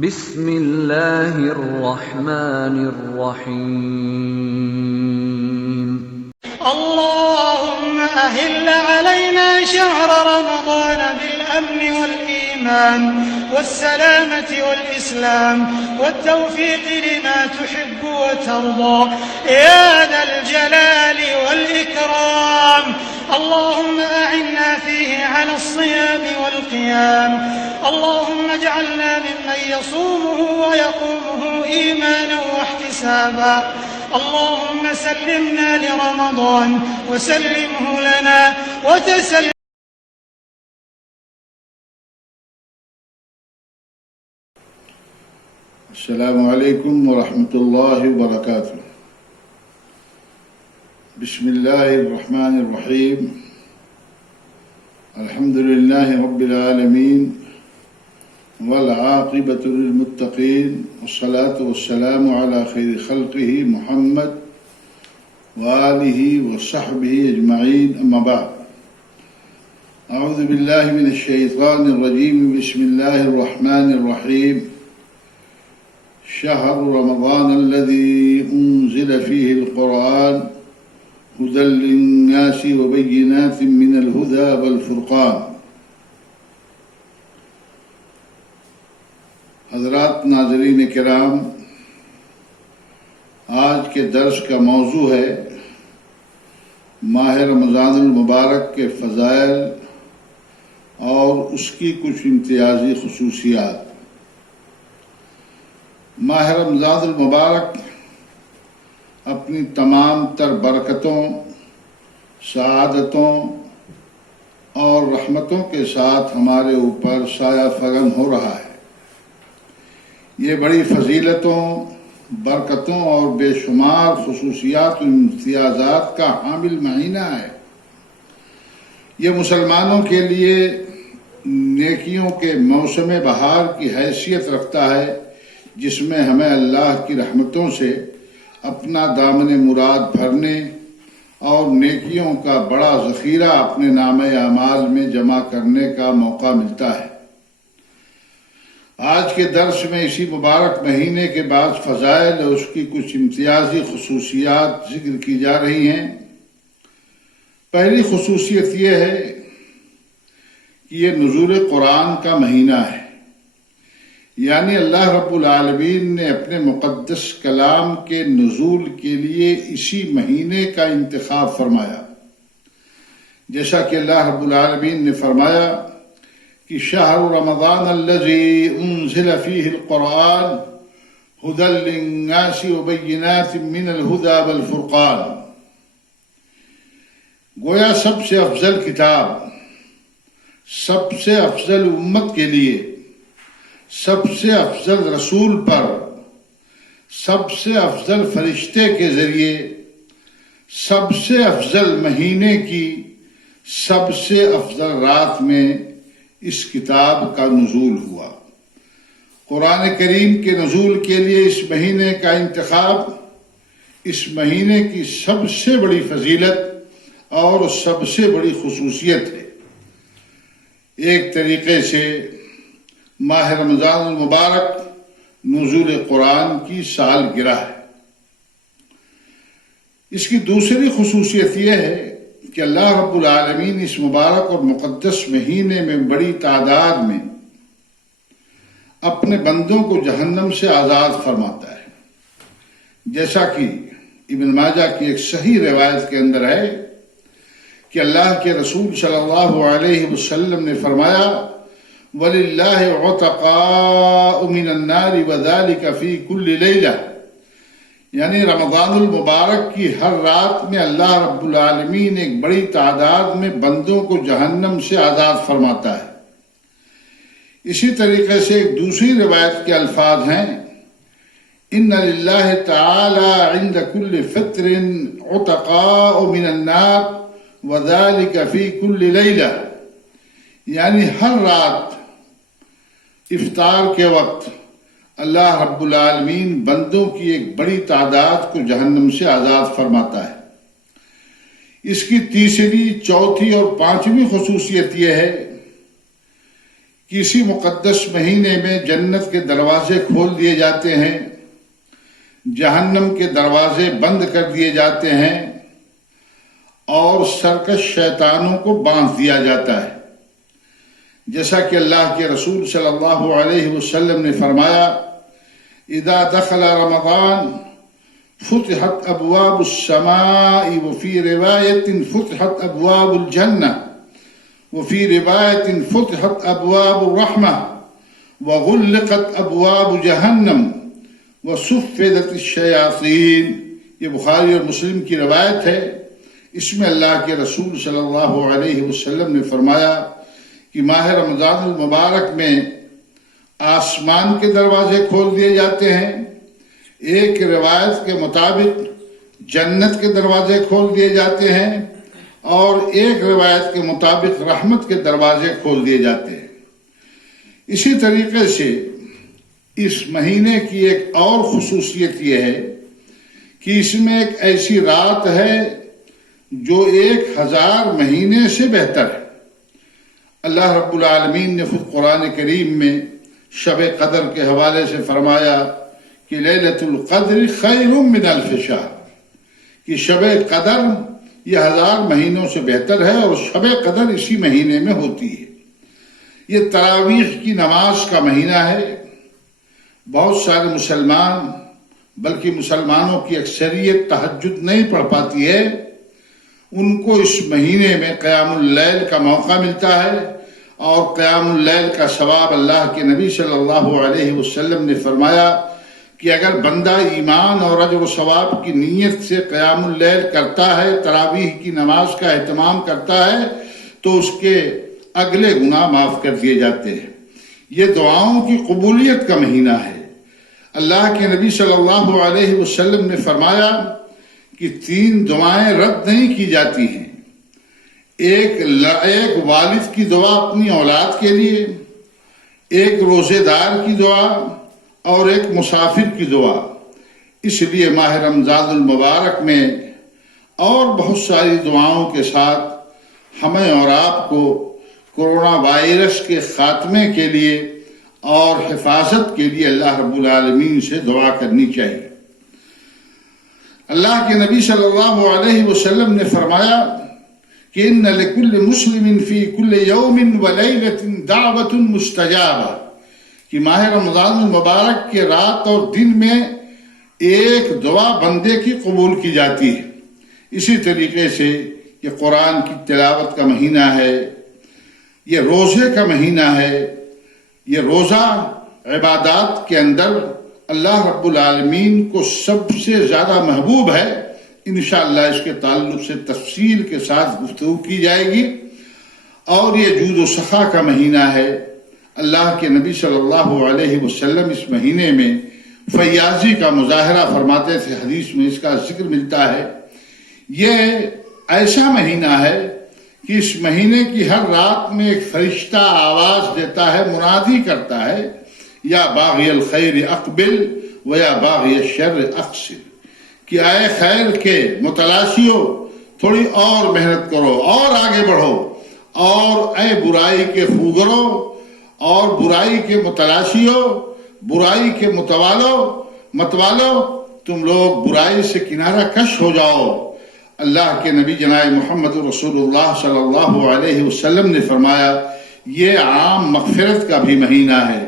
بسم اللہ الرحمن الرحیم اللهم أهل علينا شهر رمضان بالأمن والإيمان والسلامة والإسلام والتوفيق لما تحب وترضى يا ذا الجلال والإكرام. اللهم أعنا فيه على الصيام والقيام. اللهم اجعلنا ممن يصومه ويقومه إيمانا واحتسابا. اللهم سلمنا لرمضان وسلمه لنا وتسلم. السلام علیکم ورحمۃ اللہ وبرکاتہ. بسم اللہ الرحمن الرحیم. الحمد للہ رب العالمین والعاقبۃ للمتقین والصلاة والسلام علی خیر خلقہ محمد وآلہ وصحبہ اجمعین. اما بعد. اعوذ باللہ من الشیطان الرجیم. بسم اللہ الرحمن الرحیم. شهر رمضان الذي أنزل فيه القرآن هدى للناس وبينات من الهدى والفرقان. حضرات ناظرین کرام، آج کے درس کا موضوع ہے ماہ رمضان المبارک کے فضائل اور اس کی کچھ امتیازی خصوصیات. ماہ رمضان المبارک اپنی تمام تر برکتوں، سعادتوں اور رحمتوں کے ساتھ ہمارے اوپر سایہ فگن ہو رہا ہے. یہ بڑی فضیلتوں، برکتوں اور بے شمار خصوصیات و امتیازات کا حامل مہینہ ہے. یہ مسلمانوں کے لیے نیکیوں کے موسم بہار کی حیثیت رکھتا ہے، جس میں ہمیں اللہ کی رحمتوں سے اپنا دامن مراد بھرنے اور نیکیوں کا بڑا ذخیرہ اپنے نامہ اعمال میں جمع کرنے کا موقع ملتا ہے. آج کے درس میں اسی مبارک مہینے کے بعد فضائل اور اس کی کچھ امتیازی خصوصیات ذکر کی جا رہی ہیں. پہلی خصوصیت یہ ہے کہ یہ نزول قرآن کا مہینہ ہے، یعنی اللہ رب العالمین نے اپنے مقدس کلام کے نزول کے لیے اسی مہینے کا انتخاب فرمایا. جیسا کہ اللہ رب العالمین نے فرمایا کہ شہر رمضان الذی انزل فیہ القرآن ھدی للناس وبینات من الھدی والفرقان. گویا سب سے افضل کتاب سب سے افضل امت کے لیے، سب سے افضل رسول پر، سب سے افضل فرشتے کے ذریعے، سب سے افضل مہینے کی سب سے افضل رات میں اس کتاب کا نزول ہوا. قرآن کریم کے نزول کے لیے اس مہینے کا انتخاب اس مہینے کی سب سے بڑی فضیلت اور سب سے بڑی خصوصیت ہے. ایک طریقے سے ماہ رمضان المبارک نزول قرآن کی سالگرہ ہے. اس کی دوسری خصوصیت یہ ہے کہ اللہ رب العالمین اس مبارک اور مقدس مہینے میں بڑی تعداد میں اپنے بندوں کو جہنم سے آزاد فرماتا ہے. جیسا کہ ابن ماجہ کی ایک صحیح روایت کے اندر ہے کہ اللہ کے رسول صلی اللہ علیہ وسلم نے فرمایا وَلِلَّهِ عُتَقَاءُ مِنَ النَّارِ وَذَلِكَ فِي كُلِّ لَيْلَةٍ. یعنی رمضان المبارک کی ہر رات میں اللہ رب العالمین ایک بڑی تعداد میں بندوں کو جہنم سے آزاد فرماتا ہے. اسی طریقے سے ایک دوسری روایت کے الفاظ ہیں إِنَّ لِلَّهِ تَعَالَى عِنْدَ كُلِّ فِطْرٍ عُتَقَاءُ مِنَ النَّارِ وَذَلِكَ فِي كُلِّ لَيْلَةٍ. یعنی ہر رات افطار کے وقت اللہ رب العالمین بندوں کی ایک بڑی تعداد کو جہنم سے آزاد فرماتا ہے. اس کی تیسری، چوتھی اور پانچویں خصوصیت یہ ہے کہ اسی مقدس مہینے میں جنت کے دروازے کھول دیے جاتے ہیں، جہنم کے دروازے بند کر دیے جاتے ہیں اور سرکش شیطانوں کو باندھ دیا جاتا ہے. جیسا کہ اللہ کے رسول صلی اللہ علیہ وسلم نے فرمایا، اذا دخل رمضان فتحت ابواب السماء وفي رواية فتحت ابواب الجنة وفي رواية فتحت ابواب الرحمة وغلقت ابواب جہنم وصفدت الشیاطین. یہ بخاری اور مسلم کی روایت ہے. اس میں اللہ کے رسول صلی اللہ علیہ وسلم نے فرمایا کہ ماہ رمضان المبارک میں آسمان کے دروازے کھول دیے جاتے ہیں، ایک روایت کے مطابق جنت کے دروازے کھول دیے جاتے ہیں اور ایک روایت کے مطابق رحمت کے دروازے کھول دیے جاتے ہیں. اسی طریقے سے اس مہینے کی ایک اور خصوصیت یہ ہے کہ اس میں ایک ایسی رات ہے جو 1000 مہینے سے بہتر ہے. اللہ رب العالمین نے خود قرآن کریم میں شب قدر کے حوالے سے فرمایا کہ لیلۃ القدر خیر من الف شہر، کہ شب قدر یہ 1000 مہینوں سے بہتر ہے اور شب قدر اسی مہینے میں ہوتی ہے. یہ تراویح کی نماز کا مہینہ ہے. بہت سارے مسلمان بلکہ مسلمانوں کی اکثریت تہجد نہیں پڑھ پاتی ہے. ان کو اس مہینے میں قیام اللیل کا موقع ملتا ہے اور قیام اللیل کا ثواب اللہ کے نبی صلی اللہ علیہ وسلم نے فرمایا کہ اگر بندہ ایمان اور اجر و ثواب کی نیت سے قیام اللیل کرتا ہے، تراویح کی نماز کا اہتمام کرتا ہے، تو اس کے اگلے گناہ معاف کر دیے جاتے ہیں. یہ دعاؤں کی قبولیت کا مہینہ ہے. اللہ کے نبی صلی اللہ علیہ وسلم نے فرمایا کہ 3 دعائیں رد نہیں کی جاتی ہیں. ایک والد کی دعا اپنی اولاد کے لیے، ایک روزے دار کی دعا اور ایک مسافر کی دعا. اس لیے ماہ رمضان المبارک میں اور بہت ساری دعاؤں کے ساتھ ہمیں اور آپ کو کورونا وائرس کے خاتمے کے لیے اور حفاظت کے لیے اللہ رب العالمین سے دعا کرنی چاہیے. اللہ کے نبی صلی اللہ علیہ وسلم نے فرمایا کہ ان لکل مسلم فی کل یوم ولیلۃ دعوۃ مستجابہ، کہ ماہ رمضان المبارک کے رات اور دن میں ایک دعا بندے کی قبول کی جاتی ہے. اسی طریقے سے یہ قرآن کی تلاوت کا مہینہ ہے، یہ روزے کا مہینہ ہے. یہ روزہ عبادات کے اندر اللہ رب العالمین کو سب سے زیادہ محبوب ہے. انشاءاللہ اس کے تعلق سے تفصیل کے ساتھ گفتگو کی جائے گی. اور یہ جود و سخا کا مہینہ ہے. اللہ کے نبی صلی اللہ علیہ وسلم اس مہینے میں فیاضی کا مظاہرہ فرماتے تھے. حدیث میں اس کا ذکر ملتا ہے. یہ ایسا مہینہ ہے کہ اس مہینے کی ہر رات میں ایک فرشتہ آواز دیتا ہے، منادی کرتا ہے، یا باغی الخیر اقبل و یا باغی الشر اقصر، کہ اے خیر کے متلاشیو تھوڑی اور محنت کرو اور آگے بڑھو، اور اے برائی کے خوگرو اور برائی کے متلاشیو، برائی کے متوالو تم لوگ برائی سے کنارہ کش ہو جاؤ. اللہ کے نبی جناب محمد رسول اللہ صلی اللہ علیہ وسلم نے فرمایا یہ عام مغفرت کا بھی مہینہ ہے.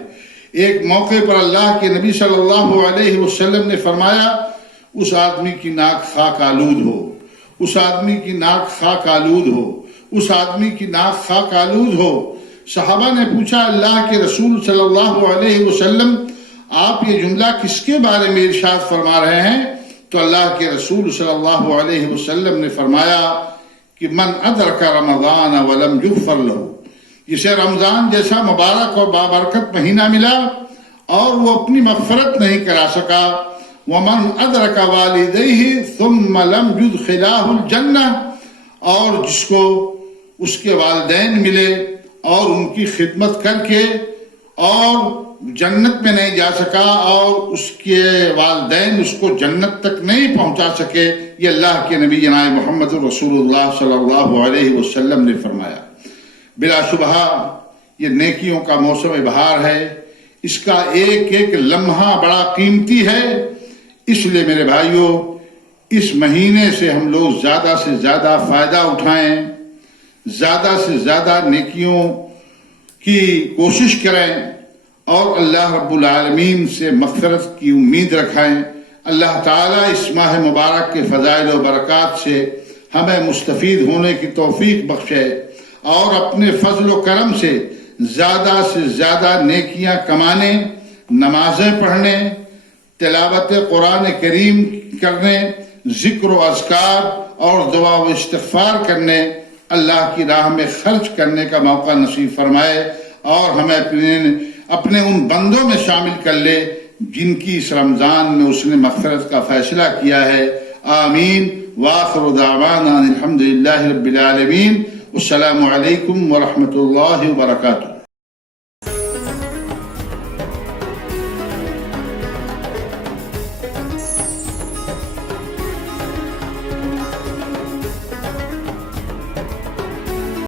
ایک موقع پر اللہ کے نبی صلی اللہ علیہ وسلم نے فرمایا اس آدمی کی ناک خاک آلود ہو، اس آدمی کی ناک خاک آلود ہو، اس آدمی کی ناک خاک آلود ہو. صحابہ نے پوچھا اللہ کے رسول صلی اللہ علیہ وسلم آپ یہ جملہ کس کے بارے میں ارشاد فرما رہے ہیں؟ تو اللہ کے رسول صلی اللہ علیہ وسلم نے فرمایا کہ من ادرک رمضان ولم یغفر لہ، جسے رمضان جیسا مبارک اور بابرکت مہینہ ملا اور وہ اپنی مغفرت نہیں کرا سکا. ومن ادرک والدیہ ثم لم یدخلہ الجنہ، اور جس کو اس کے والدین ملے اور ان کی خدمت کر کے اور جنت میں نہیں جا سکا اور اس کے والدین اس کو جنت تک نہیں پہنچا سکے، یہ اللہ کے نبی جناب محمد رسول اللہ صلی اللہ علیہ وسلم نے فرمایا. بلا شبہ یہ نیکیوں کا موسم بہار ہے، اس کا ایک ایک لمحہ بڑا قیمتی ہے۔ اس لیے میرے بھائیوں، اس مہینے سے ہم لوگ زیادہ سے زیادہ فائدہ اٹھائیں، زیادہ سے زیادہ نیکیوں کی کوشش کریں اور اللہ رب العالمین سے مغفرت کی امید رکھیں۔ اللہ تعالیٰ اس ماہ مبارک کے فضائل و برکات سے ہمیں مستفید ہونے کی توفیق بخشے اور اپنے فضل و کرم سے زیادہ نیکیاں کمانے، نمازیں پڑھنے، تلاوت قرآن کریم کرنے، ذکر و اذکار اور دعا و استغفار کرنے، اللہ کی راہ میں خرچ کرنے کا موقع نصیب فرمائے اور ہمیں اپنے ان بندوں میں شامل کر لے جن کی اس رمضان میں اس نے مغفرت کا فیصلہ کیا ہے۔ آمین۔ وآخر دعوانا الحمدللہ رب العالمین۔ السلام علیکم ورحمۃ اللہ وبرکاتہ۔